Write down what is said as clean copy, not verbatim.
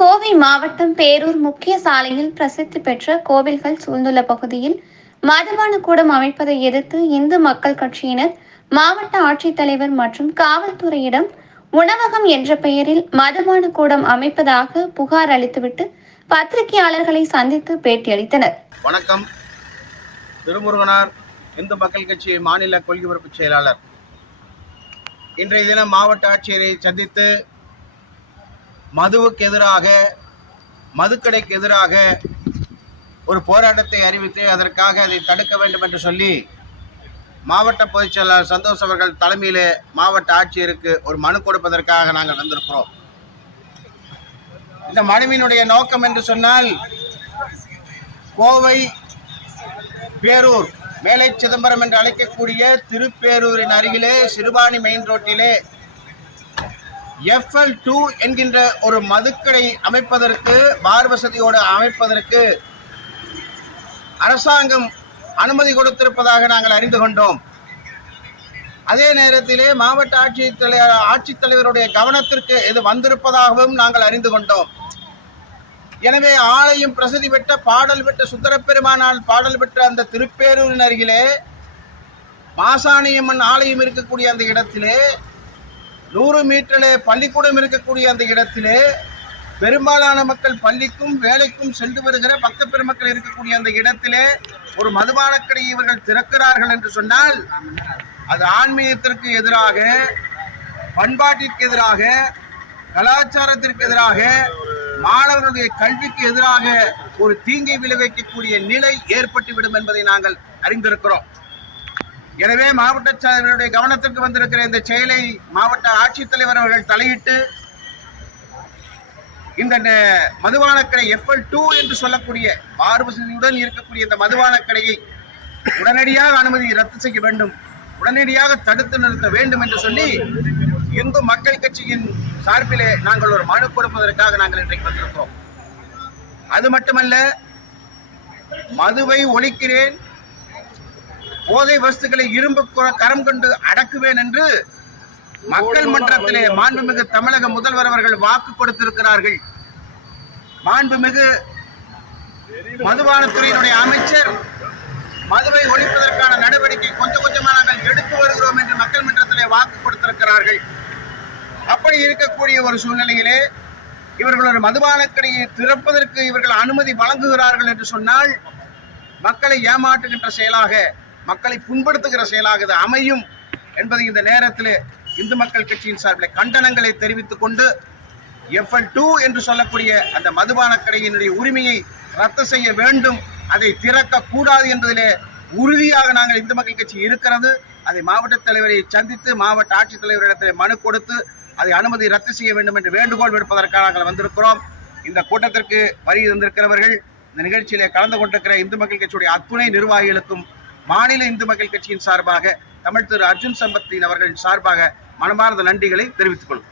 கோவை மாவட்டம் பேரூர் முக்கிய சாலையில் பிரசித்தி பெற்ற கோவில்கள் சூழ்ந்துள்ள பகுதியில் மதுபான கூடம் அமைப்பதை எதிர்த்து இந்து மக்கள் கட்சியினர் மாவட்ட ஆட்சித்தலைவர் மற்றும் காவல்துறையிடம் உணவகம் என்ற பெயரில் மதுபான கூடம் அமைப்பதாக புகார் அளித்துவிட்டு பத்திரிகையாளர்களை சந்தித்து பேட்டியளித்தனர். வணக்கம். திருமுருகனார் இந்து மக்கள் கட்சி மாநில கொள்கை பொறுப்பு செயலாளர். இன்றைய தினம் மாவட்ட ஆட்சியரை சந்தித்து மதுவுக்கு எதிராக, மதுக்கடைக்கு எதிராக ஒரு போராட்டத்தை அறிவித்து அதற்காக அதை தடுக்க வேண்டும் என்று சொல்லி மாவட்ட பொதுச் செயலாளர் சந்தோஷ் அவர்கள் தலைமையிலே மாவட்ட ஆட்சியருக்கு ஒரு மனு கொடுப்பதற்காக நாங்கள் வந்திருக்கிறோம். இந்த மனுவினுடைய நோக்கம் என்று சொன்னால், கோவை பேரூர் மேலை சிதம்பரம் என்று அழைக்கக்கூடிய திருப்பேரூரின் அருகிலே சிறுபாணி மெயின் ரோட்டிலே FL2 என்கின்ற ஒரு மதுக்கடை அமைப்பதற்கு, பார் வசதியோடு அமைப்பதற்கு அரசாங்கம் அனுமதி கொடுத்திருப்பதாக நாங்கள் அறிந்து கொண்டோம். அதே நேரத்திலே மாவட்ட ஆட்சித்தலைவருடைய கவனத்திற்கு இது வந்திருப்பதாகவும் நாங்கள் அறிந்து கொண்டோம். எனவே ஆலயம் பிரசித்தி பெற்ற பாடல் பெற்ற சுந்தரப்பெருமானால் பாடல் பெற்ற அந்த திருப்பேரூரின் அருகிலே மாசாணியம்மன் ஆலயம் இருக்கக்கூடிய அந்த இடத்திலே 100 மீட்டரிலே பள்ளிக்கூடம் இருக்கக்கூடிய அந்த இடத்திலே பெரும்பாலான மக்கள் பள்ளிக்கும் வேலைக்கும் சென்று வருகிற பக்த பெருமக்கள் இருக்கக்கூடிய அந்த இடத்திலே ஒரு மதுபான கடை இவர்கள் திறக்கிறார்கள் என்று சொன்னால், அது ஆன்மீகத்திற்கு எதிராக, பண்பாட்டிற்கு எதிராக, கலாச்சாரத்திற்கு எதிராக, மாணவர்களுடைய கல்விக்கு எதிராக ஒரு தீங்கை விளைவிக்கக்கூடிய நிலை ஏற்பட்டுவிடும் என்பதை நாங்கள் அறிந்திருக்கிறோம். எனவே மாவட்ட செயலருடைய கவனத்திற்கு வந்திருக்கிற இந்த செயலை மாவட்ட ஆட்சித்தலைவர் அவர்கள் தலையிட்டு இந்த மதுபான கடை FL2 என்று சொல்லக்கூடிய பார் வசதியுடன் இருக்கக்கூடிய இந்த மதுபான கடையை உடனடியாக அனுமதி ரத்து செய்ய வேண்டும், உடனடியாக தடுத்து நிறுத்த வேண்டும் என்று சொல்லி இந்து மக்கள் கட்சியின் சார்பிலே நாங்கள் ஒரு மனு கொடுப்பதற்காக நாங்கள் இன்றைக்கு வந்திருக்கிறோம். அது மட்டுமல்ல, மதுவை ஒழிக்கிறேன், போதை வஸ்துக்களை இரும்பு கரம் கொண்டு அடக்குவேன் என்று மக்கள் மன்றத்திலே மாண்புமிகு தமிழக முதல்வர் அவர்கள் வாக்கு கொடுத்திருக்கிறார்கள். மாண்புமிகு மதுபானத்துறையினுடைய அமைச்சர் மதுவை ஒழிப்பதற்கான நடவடிக்கை கொஞ்சம் கொஞ்சமாக நாங்கள் எடுத்து வருகிறோம் என்று மக்கள் மன்றத்திலே வாக்கு கொடுத்திருக்கிறார்கள். அப்படி இருக்கக்கூடிய ஒரு சூழ்நிலையிலே இவர்கள் ஒரு மதுபான கடையை திறப்பதற்கு இவர்கள் அனுமதி வழங்குகிறார்கள் என்று சொன்னால், மக்களை ஏமாற்றுகின்ற செயலாக, மக்களை புண்படுத்துகிற செயலாக இது அமையும் என்பதை இந்த நேரத்தில் இந்து மக்கள் கட்சியின் சார்பில் கண்டனங்களை தெரிவித்துக் கொண்டு, FL2 என்று சொல்லக்கூடிய அந்த மதுபான கடையினுடைய உரிமையை ரத்து செய்ய வேண்டும், அதை திறக்க கூடாது என்பதிலே உறுதியாக நாங்கள் இந்து மக்கள் கட்சி இருக்கிறது. அதை மாவட்ட தலைவரை சந்தித்து மாவட்ட ஆட்சித்தலைவரிடத்தில் மனு கொடுத்து அதை அனுமதி ரத்து செய்ய வேண்டும் என்று வேண்டுகோள் விடுப்பதற்காக நாங்கள் வந்திருக்கிறோம். இந்த கூட்டத்திற்கு வருகை தந்திருக்கிறவர்கள், இந்த நிகழ்ச்சியிலே கலந்து கொண்டிருக்கிற இந்து மக்கள் கட்சியுடைய அத்துணை நிர்வாகிகளுக்கும் மாநில இந்து மக்கள் கட்சியின் சார்பாக தமிழ் திரு அர்ஜுன் சம்பத்தின் அவர்களின் சார்பாக மனமார்ந்த நன்றிகளை தெரிவித்துக் கொள்கிறோம்.